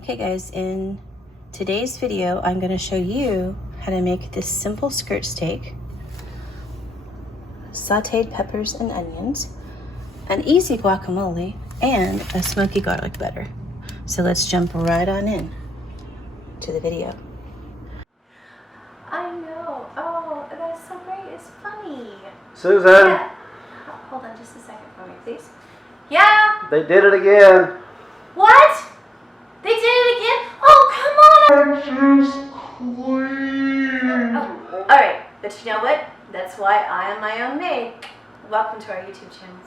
Okay guys, in today's video, I'm gonna show you how to make this simple skirt steak, sauteed peppers and onions, an easy guacamole, and a smoky garlic butter. So let's jump right on in to the video. I know, oh, that's so great, it's funny. Susan! Yeah. Hold on just a second for me, please. Yeah? They did it again. What? They did it again? Oh, come on! She's clean. Oh, alright, but you know what? That's why I am my own maid. Welcome to our YouTube channel.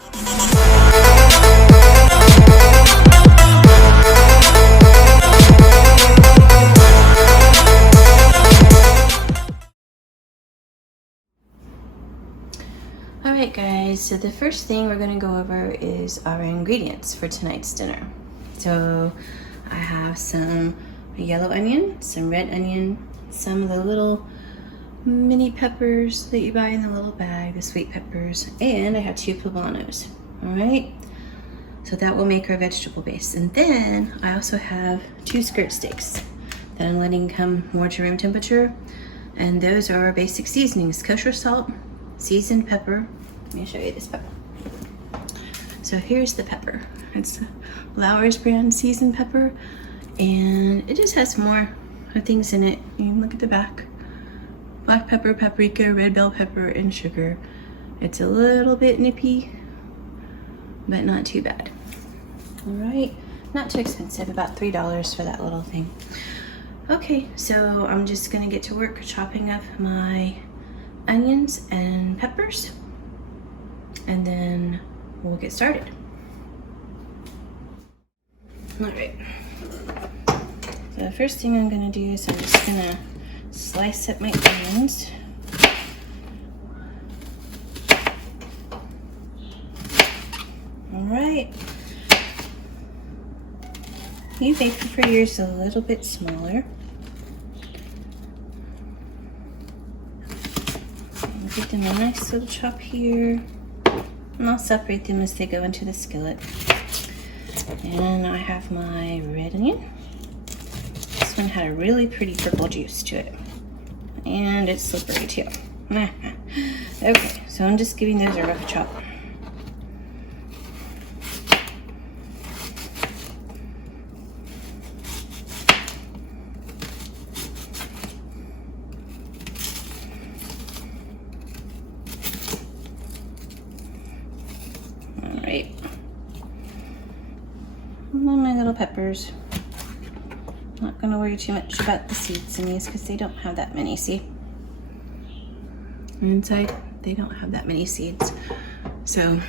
Alright guys, so the first thing we're going to go over is our ingredients for tonight's dinner. So I have some yellow onion, some red onion, some of the little mini peppers that you buy in the little bag, the sweet peppers, and I have 2 poblanos. Alright, so that will make our vegetable base. And then I also have 2 skirt steaks that I'm letting come more to room temperature, and those are our basic seasonings: kosher salt, seasoned pepper. Let me show you this pepper. So here's the pepper. It's Lauer's brand seasoned pepper, and it just has more things in it. You can look at the back: black pepper, paprika, red bell pepper, and sugar. It's a little bit nippy, but not too bad. All right, not too expensive, about $3 for that little thing. Okay, so I'm just gonna get to work chopping up my onions and peppers, and then we'll get started. All right, so the first thing I'm gonna do is I'm just gonna slice up my onions. All right, you may prefer yours a little bit smaller. Give them a nice little chop here, and I'll separate them as they go into the skillet. And I have my red onion. This one had a really pretty purple juice to it, and it's slippery too. Okay, so I'm just giving those a rough chop. Alright, and then my little peppers. Not going to worry too much about the seeds in these because they don't have that many, see? Inside, they don't have that many seeds. So,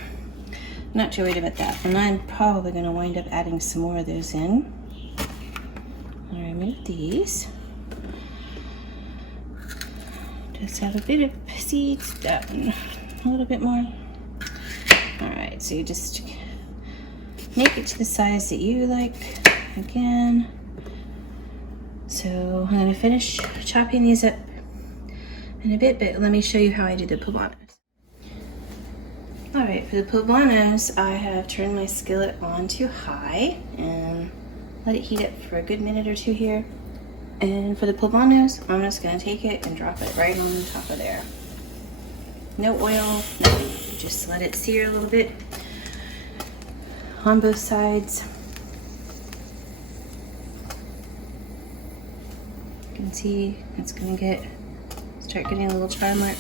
not too worried about that. And I'm probably going to wind up adding some more of those in. I'll remove these. Just have a bit of seeds down. A little bit more. Alright, so you just make it to the size that you like. Again. So I'm going to finish chopping these up in a bit, but let me show you how I do the poblanos. Alright, for the poblanos, I have turned my skillet on to high and let it heat up for a good minute or two here. And for the poblanos, I'm just going to take it and drop it right on top of there. No oil, nothing. Just let it sear a little bit on both sides. You can see it's gonna start getting a little char mark.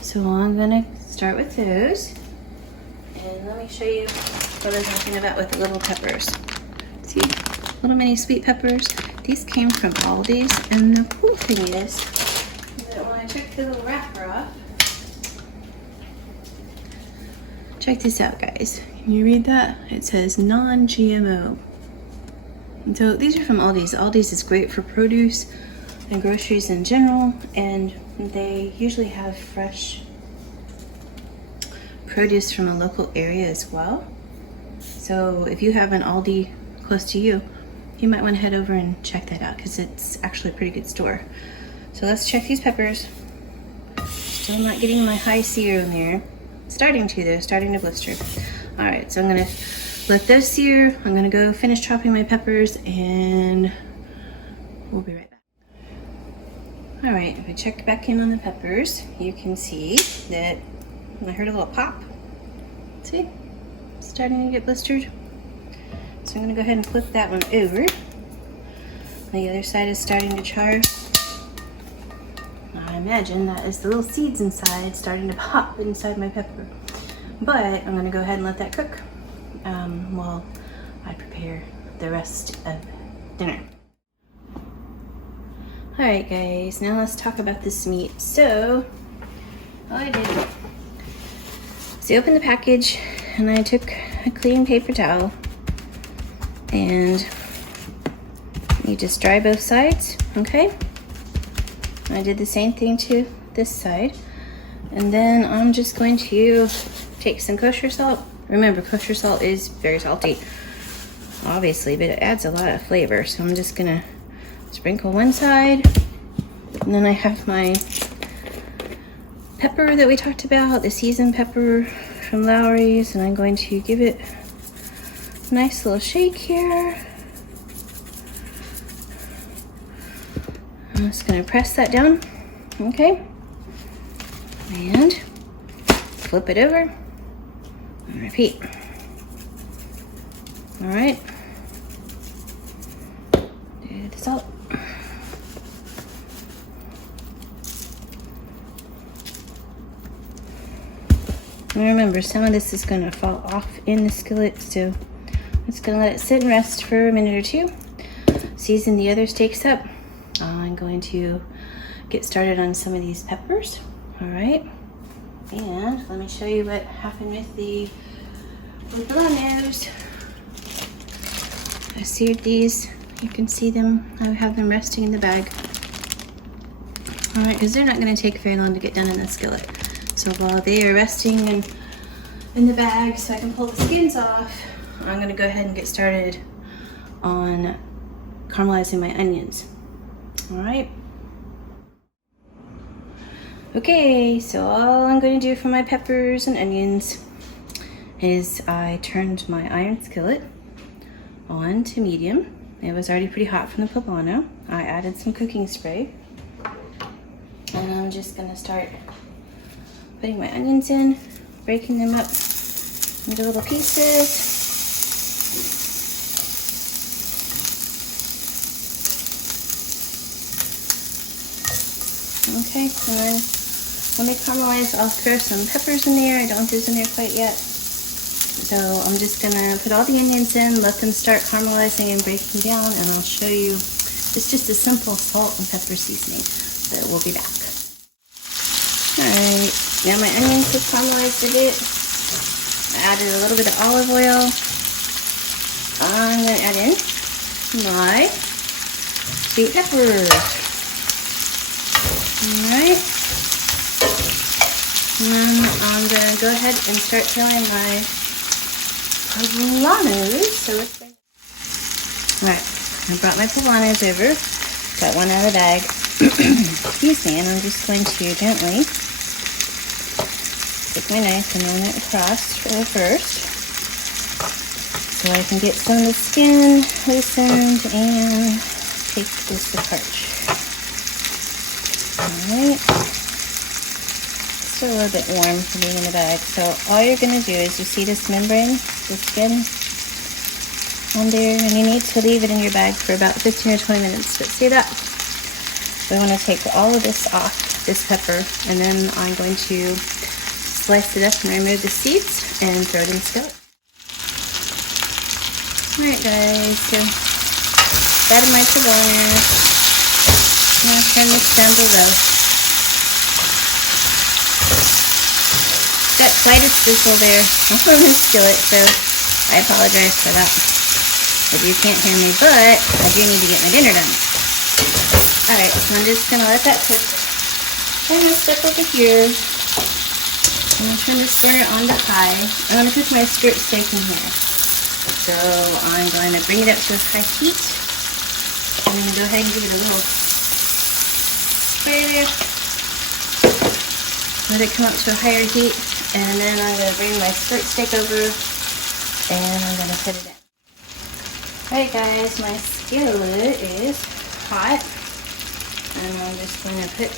So I'm gonna start with those. And let me show you what I'm talking about with the little peppers. See, little mini sweet peppers. These came from Aldi's, and the cool thing is that when I took the little wrapper off, check this out, guys. Can you read that? It says non-GMO. And so these are from Aldi's. Aldi's is great for produce and groceries in general, and they usually have fresh produce from a local area as well. So if you have an Aldi close to you, you might want to head over and check that out because it's actually a pretty good store. So let's check these peppers. Still not getting my high sear in there. Starting to though, starting to blister. All right, so I'm gonna let those sear. I'm gonna go finish chopping my peppers and we'll be right back. All right, if I check back in on the peppers, you can see that I heard a little pop. See, it's starting to get blistered. So I'm gonna go ahead and flip that one over. The other side is starting to char. I imagine that is the little seeds inside starting to pop inside my pepper. But I'm gonna go ahead and let that cook while I prepare the rest of dinner. All right, guys, now let's talk about this meat. So, all I did was I opened the package and I took a clean paper towel and you just dry both sides, okay? I did the same thing to this side. And then I'm just going to take some kosher salt. Remember, kosher salt is very salty, obviously, but it adds a lot of flavor. So I'm just gonna sprinkle one side. And then I have my pepper that we talked about, the seasoned pepper from Lowry's, and I'm going to give it a nice little shake here. I'm just gonna press that down, okay? And flip it over and repeat. All right, do the salt. And remember, some of this is gonna fall off in the skillet, so it's gonna let it sit and rest for a minute or two. Season the other steaks up. I'm going to get started on some of these peppers. All right, and let me show you what happened with the poblanos. I seared these. You can see them. I have them resting in the bag. All right, because they're not going to take very long to get done in the skillet. So while they are resting in the bag so I can pull the skins off, I'm going to go ahead and get started on caramelizing my onions. All right. Okay, so all I'm going to do for my peppers and onions is I turned my iron skillet on to medium. It was already pretty hot from the poblano. I added some cooking spray. And I'm just going to start putting my onions in, breaking them up into little pieces. Okay, and then when they caramelize, I'll throw some peppers in there. I don't have those in there quite yet. So I'm just gonna put all the onions in, let them start caramelizing and breaking down, and I'll show you. It's just a simple salt and pepper seasoning. So we'll be back. Alright, now my onions have caramelized a bit. I added a little bit of olive oil. I'm gonna add in my sweet peppers. Alright, and then I'm going to go ahead and start peeling my poblanos. So let's bring. Alright, I brought my poblanos over, got one out of the bag. Excuse me, and I'm just going to gently take my knife and run it across first so I can get some of the skin loosened and take this apart. Alright, still a little bit warm for being in the bag. So all you're going to do is you see this membrane, the skin on there, and you need to leave it in your bag for about 15 or 20 minutes. But see that? So I want to take all of this off, this pepper, and then I'm going to slice it up and remove the seeds and throw it in the skillet. Alright guys, so added my poblano. I'm going to turn this down to low. Got quite a sizzle there on the skillet, so I apologize for that if you can't hear me, but I do need to get my dinner done. Alright, so I'm just going to let that cook. I'm going to step over here. I'm going to turn this burner on to high. I'm going to cook my skirt steak in here. So I'm going to bring it up to a high heat. I'm going to go ahead and give it a little spray there. Let it come up to a higher heat, and then I'm going to bring my skirt steak over and I'm gonna put it in. Alright guys, my skillet is hot, and I'm just gonna put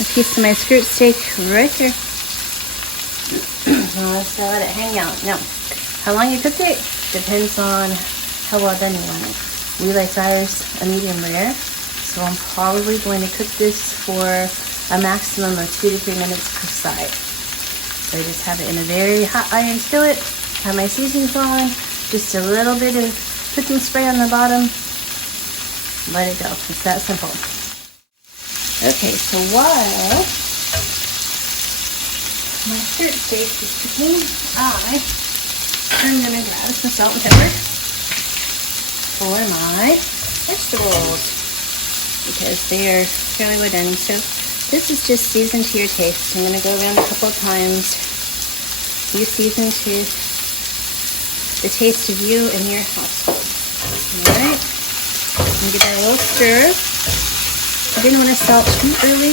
a piece of my skirt steak right here. Let's let it hang out. Now, how long you cook it depends on how well done you want it. We like ours a medium rare, so I'm probably going to cook this for a maximum of 2 to 3 minutes per side. So I just have it in a very hot iron skillet, have my seasonings on, just a little bit of cooking spray on the bottom, let it go. It's that simple. Okay, so while my skirt steak is cooking, I'm gonna grab some salt and pepper for my vegetables because they are fairly well done. So this is just seasoned to your taste. I'm gonna go around a couple of times. You season to the taste of you and your household. Alright, and give that a little stir. I didn't want to salt too early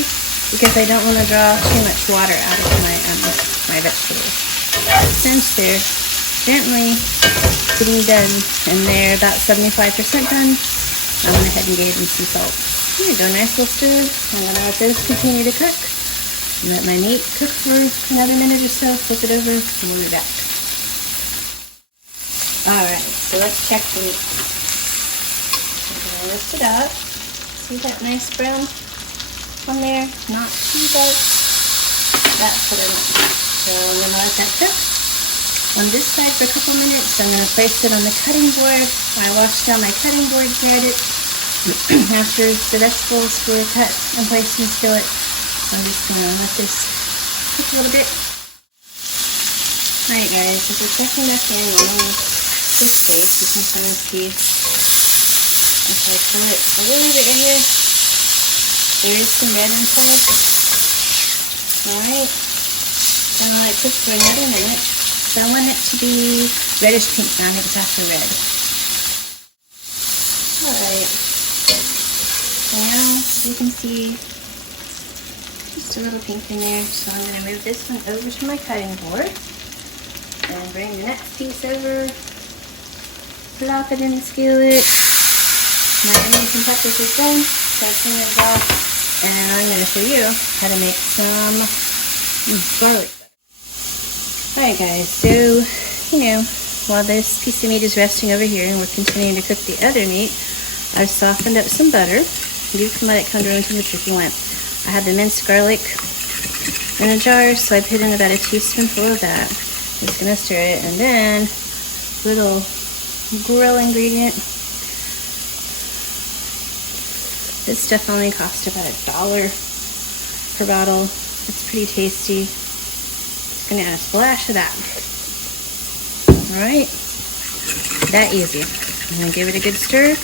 because I don't want to draw too much water out of my vegetables. Since they're gently getting done and they're about 75% done, I went ahead and gave them some salt. Here you go, nice little stir. I'm going to let those continue to cook. Let my meat cook for another minute or so, flip it over, and we'll be back. Alright, so let's check the meat. I'm going to lift it up. See that nice brown on there? Not too dark. That's what I want. So I'm going to let that cook on this side for a couple minutes. I'm going to place it on the cutting board. I washed down my cutting board, dried it after the vegetables were cut and placed in the skillet. I'm just going to let this cook a little bit. Alright guys, as we're checking back in on this steak, you can kind of see if I pull it a little bit in here, there is some red inside. Alright, and I'll let it cook for another minute. So I want it to be reddish pink now, I think it's after red. Alright, so now you can see just a little pink in there. So I'm going to move this one over to my cutting board and bring the next piece over, plop it in the skillet. My onions and peppers are done, so I'll turn it off, and I'm going to show you how to make some garlic. Alright guys, so, while this piece of meat is resting over here and we're continuing to cook the other meat, I've softened up some butter. You can let it come to room temperature if you want. I had the minced garlic in a jar, so I put in about a teaspoonful of that. Just going to stir it, and then little grill ingredient. This stuff only cost about $1 per bottle. It's pretty tasty. Just gonna add a splash of that. Alright, that easy. I'm gonna give it a good stir.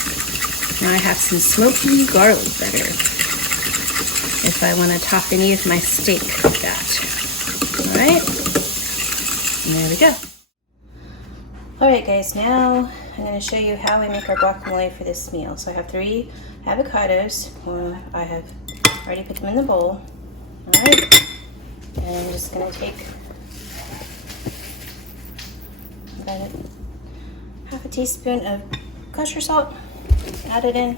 Now I have some smoky garlic butter if I want to top any of my steak with that. Alright, and there we go. Alright guys, now I'm going to show you how we make our guacamole for this meal. So I have 3 avocados. I have already put them in the bowl. Alright, and I'm just going to take about half a teaspoon of kosher salt, add it in.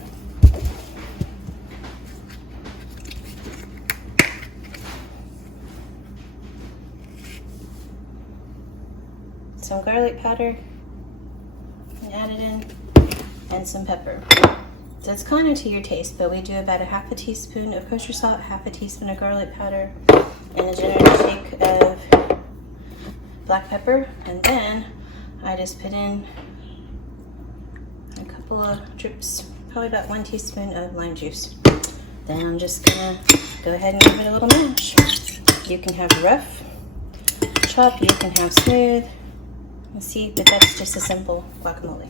Some garlic powder, and add it in, and some pepper. So it's kind of to your taste, but we do about a half a teaspoon of kosher salt, half a teaspoon of garlic powder, and a generous shake of black pepper. And then I just put in a couple of drips, probably about 1 teaspoon of lime juice. Then I'm just gonna go ahead and give it a little mash. You can have rough chop, you can have smooth. See, but that's just a simple guacamole.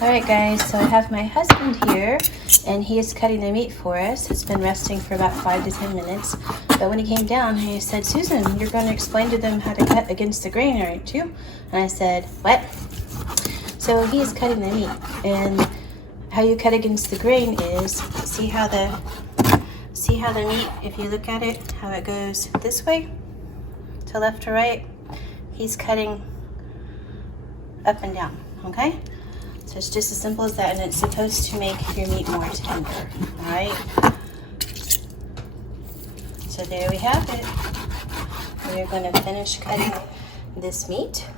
Alright guys, so I have my husband here, and he is cutting the meat for us. It's been resting for about 5 to 10 minutes. But when he came down, he said, "Susan, you're going to explain to them how to cut against the grain, aren't you?" And I said, "What?" So he is cutting the meat, and how you cut against the grain is, see how the meat, if you look at it, how it goes this way to left to right. he's cutting up and down, okay? So it's just as simple as that, and it's supposed to make your meat more tender, all right? So there we have it. We're going to finish cutting this meat.